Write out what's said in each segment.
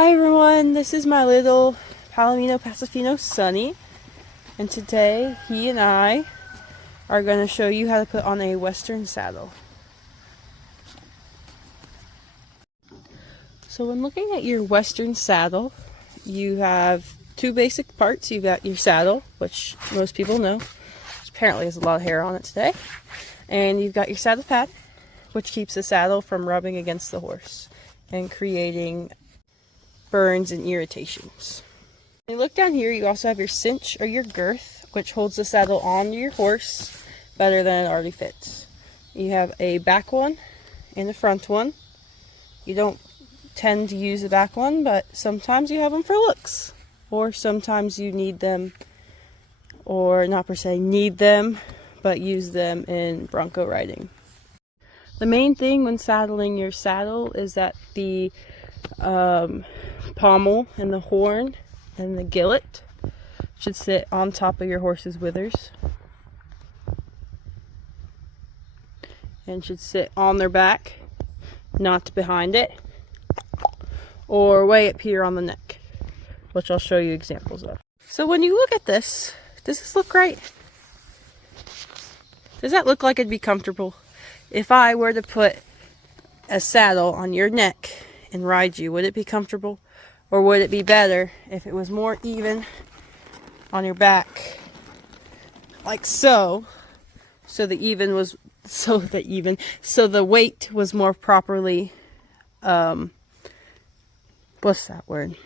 Hi everyone, this is my little Palomino Pacifino Sunny, and today he and I are going to show you how to put on a Western saddle. So when looking at your Western saddle, you have two basic parts. You've got your saddle, which most people know, which apparently has a lot of hair on it today, and you've got your saddle pad, which keeps the saddle from rubbing against the horse and creating burns and irritations. When you look down here, you also have your cinch or your girth, which holds the saddle onto your horse better than it already fits. You have a back one and a front one. You don't tend to use the back one, but sometimes you have them for looks, or sometimes you need them, or not per se need them, but use them in bronco riding. The main thing when saddling your saddle is that the pommel and the horn and the gillet should sit on top of your horse's withers and should sit on their back, not behind it, or way up here on the neck, which I'll show you examples of. So when you look at this, does this look right? Does that look like it'd be comfortable? If I were to put a saddle on your neck and ride you, would it be comfortable? Or would it be better if it was more even on your back, like so, so the weight was more properly, what's that word?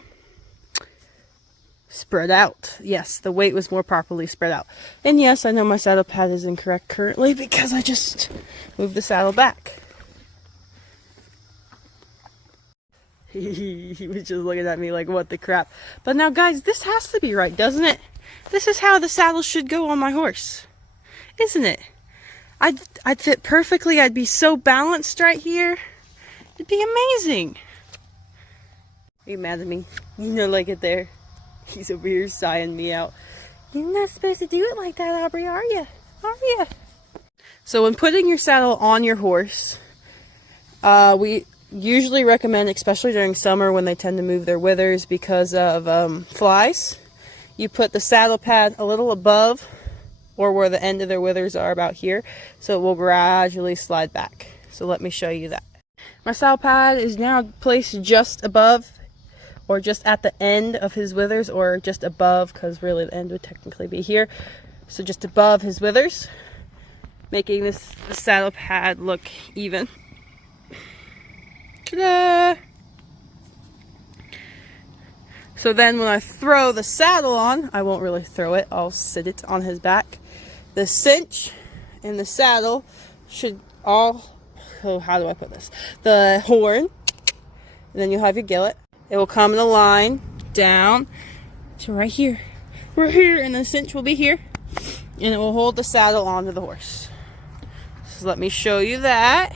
Spread out. Yes, the weight was more properly spread out. And yes, I know my saddle pad is incorrect currently because I just moved the saddle back. He was just looking at me like, what the crap. But now guys, this has to be right, doesn't it? This is how the saddle should go on my horse, isn't it? I'd fit perfectly. I'd be so balanced right here. It'd be amazing. Are you mad at me? You know, like it there. He's over here sighing me out. You're not supposed to do it like that, Aubrey, are you? Are you? So when putting your saddle on your horse, we usually recommend, especially during summer when they tend to move their withers because of flies, you put the saddle pad a little above or where the end of their withers are, about here, so it will gradually slide back. So let me show you that. My saddle pad is now placed just above or just at the end of his withers, or just above, because really the end would technically be here, so just above his withers, making the saddle pad look even. Ta-da! So then when I throw the saddle on, I won't really throw it, I'll sit it on his back. The cinch and the saddle should all, oh, how do I put this? The horn, and then you'll have your gillet. It will come in a line down to right here. We're here, and the cinch will be here, and it will hold the saddle onto the horse. So let me show you that.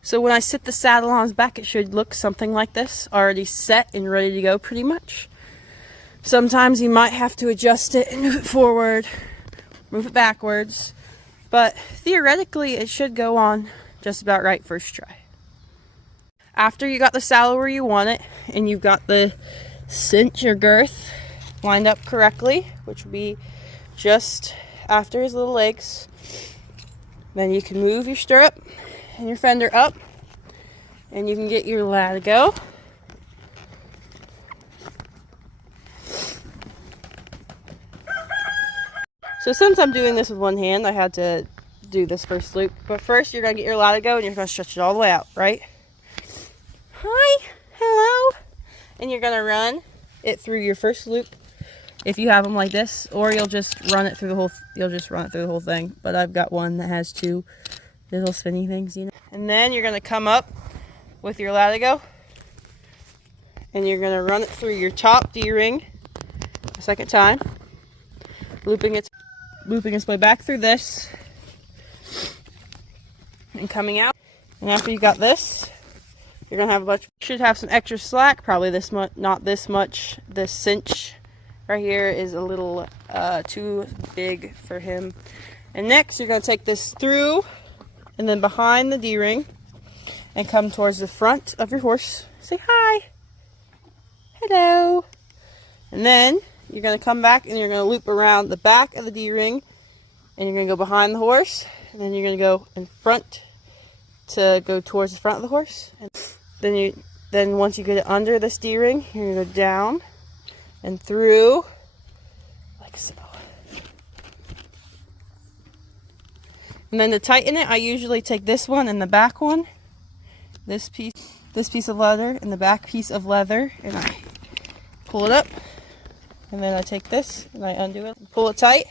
So when I sit the saddle on his back, it should look something like this, already set and ready to go pretty much. Sometimes you might have to adjust it and move it forward, move it backwards, but theoretically it should go on just about right first try. After you got the saddle where you want it, and you've got the cinch or girth lined up correctly, which will be just after his little legs, then you can move your stirrup and your fender up, and you can get your latigo. So since I'm doing this with one hand, I had to do this first loop. But first, you're going to get your latigo, and you're going to stretch it all the way out, right? Hi, hello. And you're going to run it through your first loop, if you have them like this, or you'll just run it through the whole thing. But I've got one that has two little spinny things, you know. And then you're going to come up with your latigo, and you're going to run it through your top D-ring a second time, looping its way back through this and coming out. And after you got this, you're going to have should have some extra slack, probably this much, not this much. This cinch right here is a little too big for him. And next, you're going to take this through and then behind the D-ring and come towards the front of your horse. Say hi. Hello. And then you're going to come back and you're going to loop around the back of the D-ring, and you're going to go behind the horse, and then you're going to go in front to go towards the front of the horse. And then once you get it under this D-ring, you're going to go down and through like so. And then to tighten it, I usually take this one and the back one, this piece of leather and the back piece of leather, and I pull it up. And then I take this and I undo it, pull it tight,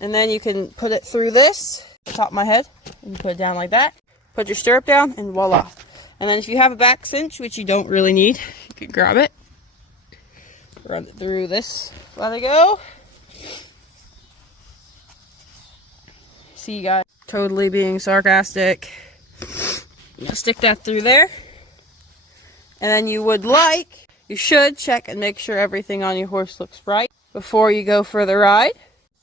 and then you can put it through this, the top of my head, and you put it down like that. Put your stirrup down, and voila. And then if you have a back cinch, which you don't really need, you can grab it, run it through this, let it go. See, guys, totally being sarcastic. Stick that through there, and then you should check and make sure everything on your horse looks right before you go for the ride,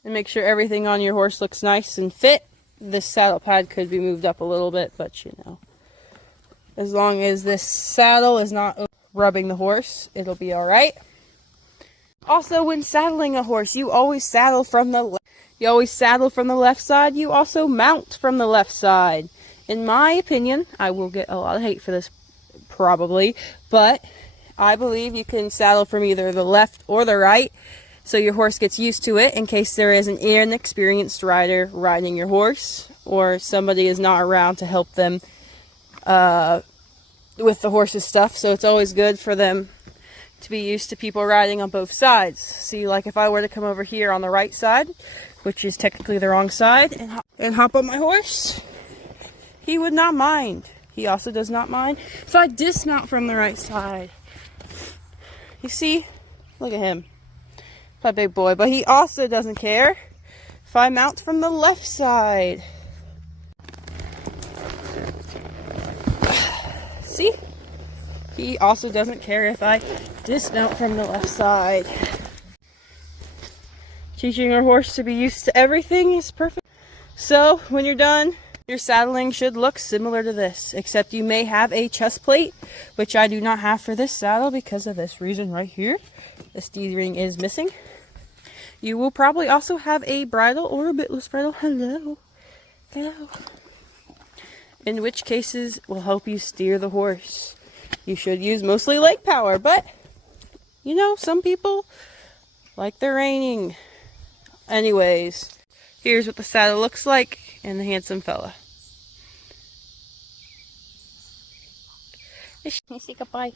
and make sure everything on your horse looks nice and fit. This saddle pad could be moved up a little bit, but you know, as long as this saddle is not rubbing the horse, it'll be all right. Also, when saddling a horse, you always saddle from the left. You always saddle from the left side. You also mount from the left side. In my opinion, I will get a lot of hate for this probably, but I believe you can saddle from either the left or the right, so your horse gets used to it in case there is an inexperienced rider riding your horse, or somebody is not around to help them with the horse's stuff. So it's always good for them to be used to people riding on both sides. See, like if I were to come over here on the right side, which is technically the wrong side, and hop on my horse, he would not mind. He also does not mind if I dismount from the right side. You see? Look at him. My big boy. But he also doesn't care if I mount from the left side. See? He also doesn't care if I dismount from the left side. Teaching our horse to be used to everything is perfect. So, when you're done, your saddling should look similar to this, except you may have a chest plate, which I do not have for this saddle because of this reason right here. This D-ring is missing. You will probably also have a bridle or a bitless bridle. Hello. Hello. In which cases will help you steer the horse. You should use mostly leg power, but you know, some people like their reining. Anyways, here's what the saddle looks like and the handsome fella. Say goodbye.